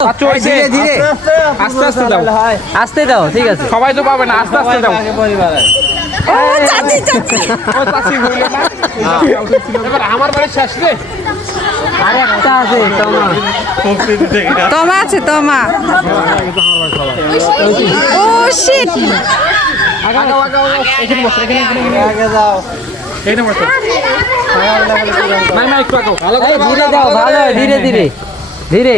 আস্তে আস্তে দাও। আসতে দাও ঠিক আছে। সবাই তো পাবে না আস্তে আস্তে দাও। এবার আমার বাড়ি শেষ রে। আর আছে তোমার তমা আছে তমা। ও শিট এইখানে বসো নাই না একটু আগাও। ভালো এই ধীরে দাও ভালো ধীরে ধীরে। ধীরে।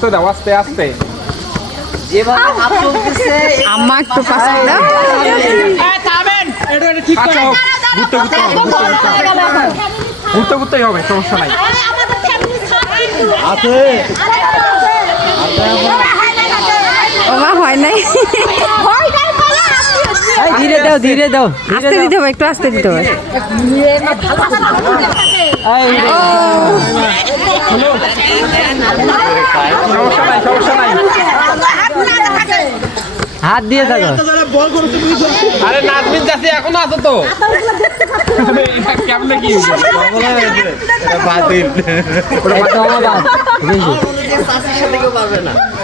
আস্তে দাও আস্তে আস্তে। আম্মা একটু পাশে দাও। আচ্ছা ঘুরতে ঘুরতে ঘুরতেই হবে সমস্যা নাই। ওমা হয় নাই। ধীরে দাও ধীরে দাও আস্তে দিতে হবে একটু আস্তে দিতে হবে। হাত দিয়ে থাকো। আরে নাজমিন চাষি এখনও আছো তো। কেমনে কি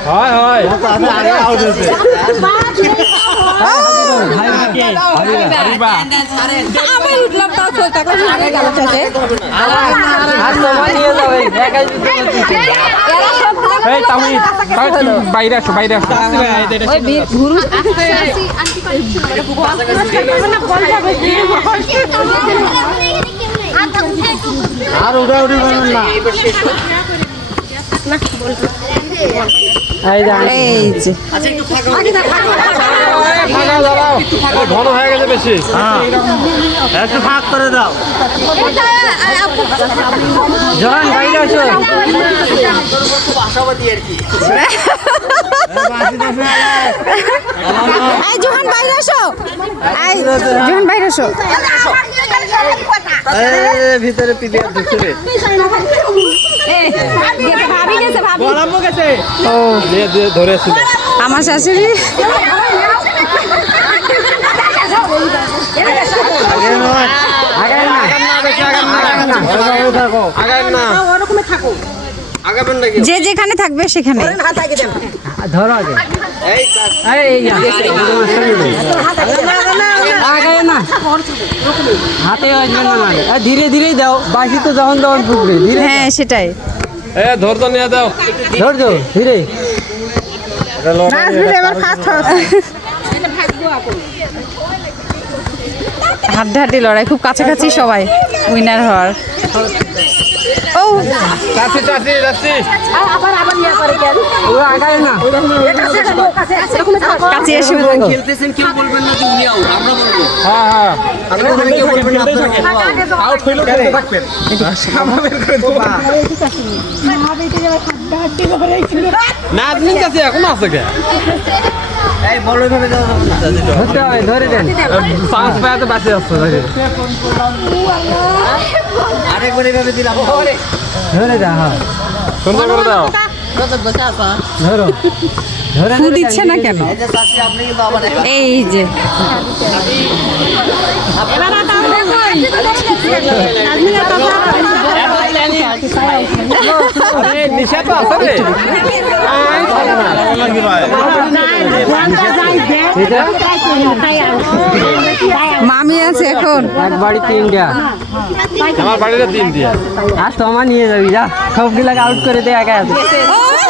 হয় হয়। বাইরে আসো বাইরে আসো। ওই ঘুরু আর উঠা উঠি করবেন না এই যা এই যে ঘন হয়ে গেছে বেশি একটু ফাঁক করে দাও জন জোহান বাইরে আসো জোহান বাইরে আসো ভিতরে পিলিয়ার ঢুকছে রে ভাবি গেছে ভাবি। ও দিয়ে দিয়ে ধরেছিল আমার শাশুড়ি। আগে নয়। আগে না। থাকো আগায় না। নাকি যে যেখানে থাকবে সেখানে। ধরো আগে। হাতে ধীরে ধীরেই দাও। বাসি তো যখন তখন ফুটবে। ধীরে হ্যাঁ সেটাই। এ ধৈর্য নিয়ে দাও। ধৈর্য ধীরে। হাড্ডাহাড্ডি লড়াই খুব কাছাকাছি সবাই উইনার হওয়ার। ও চাষি চাষি যাচ্ছি ও আগায় না কাছে এসে খেলতেছেন কেউ বলবেন না তুমি নিও আমরা বলব হ্যাঁ হ্যাঁ আপনি কেউ বলবেন না আউট হইল খেলতে থাকবেন সামনে করে দেবো নাজমিন চাষি এখনও আছে কে ধরে দেন। চান্স পায় তো বাঁচে যাচ্ছে আরেকবার এইভাবে দিলাম। ধরে দাও হ্যাঁ। সুন্দর করে দাও। ধরে ফু দিচ্ছে না কেন? এই যে। চাষি আপনি কিন্তু আবার এই যে। আরে নিশা তো আছে রে। এটা মামি আছে এখন। এক বাড়ি তিনটা। আমার বাড়িতে তিন দিয়ে আর তোমার নিয়ে যাবি যা। সবগুলাকে আউট করে দে একা আছে।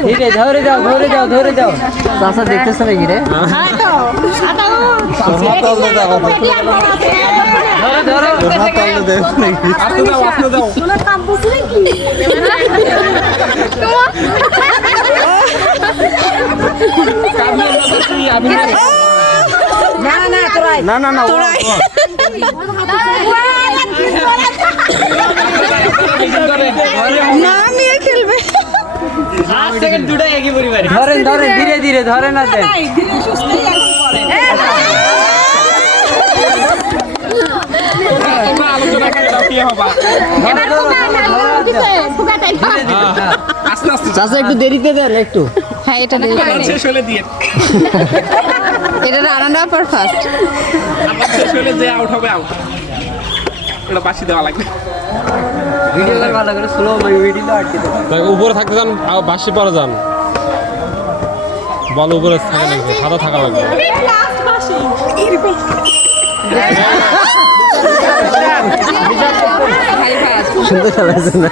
ধীরে ধরে যাও ধরে যাও ধরে যাও। চাষা দেখতেছে নাকি রে? না না না না। সেকেন্ড দুটাই একই পরিবারে। ধরেন ধরেন ধীরে ধীরে ধরে না। দেন চাচা একটু দেরিতে দেন একটু। হ্যাঁ এটা দেরি। শেষ হলে দিয়ে। এটা রান্না দেওয়ার পর ফার্স্ট আবার শেষ হলে যে আউট হবে আউট এটা বাসি দেওয়া লাগবে। ভিডিওটা ভালো করে স্লো মানে ভিডিওটা আটকে দেবো। উপরে থাকতে যান আর বাসি পরে যান। বল উপরে থাকা লাগবে সাদা থাকা লাগবে। সুন্দর খেলা আছে না?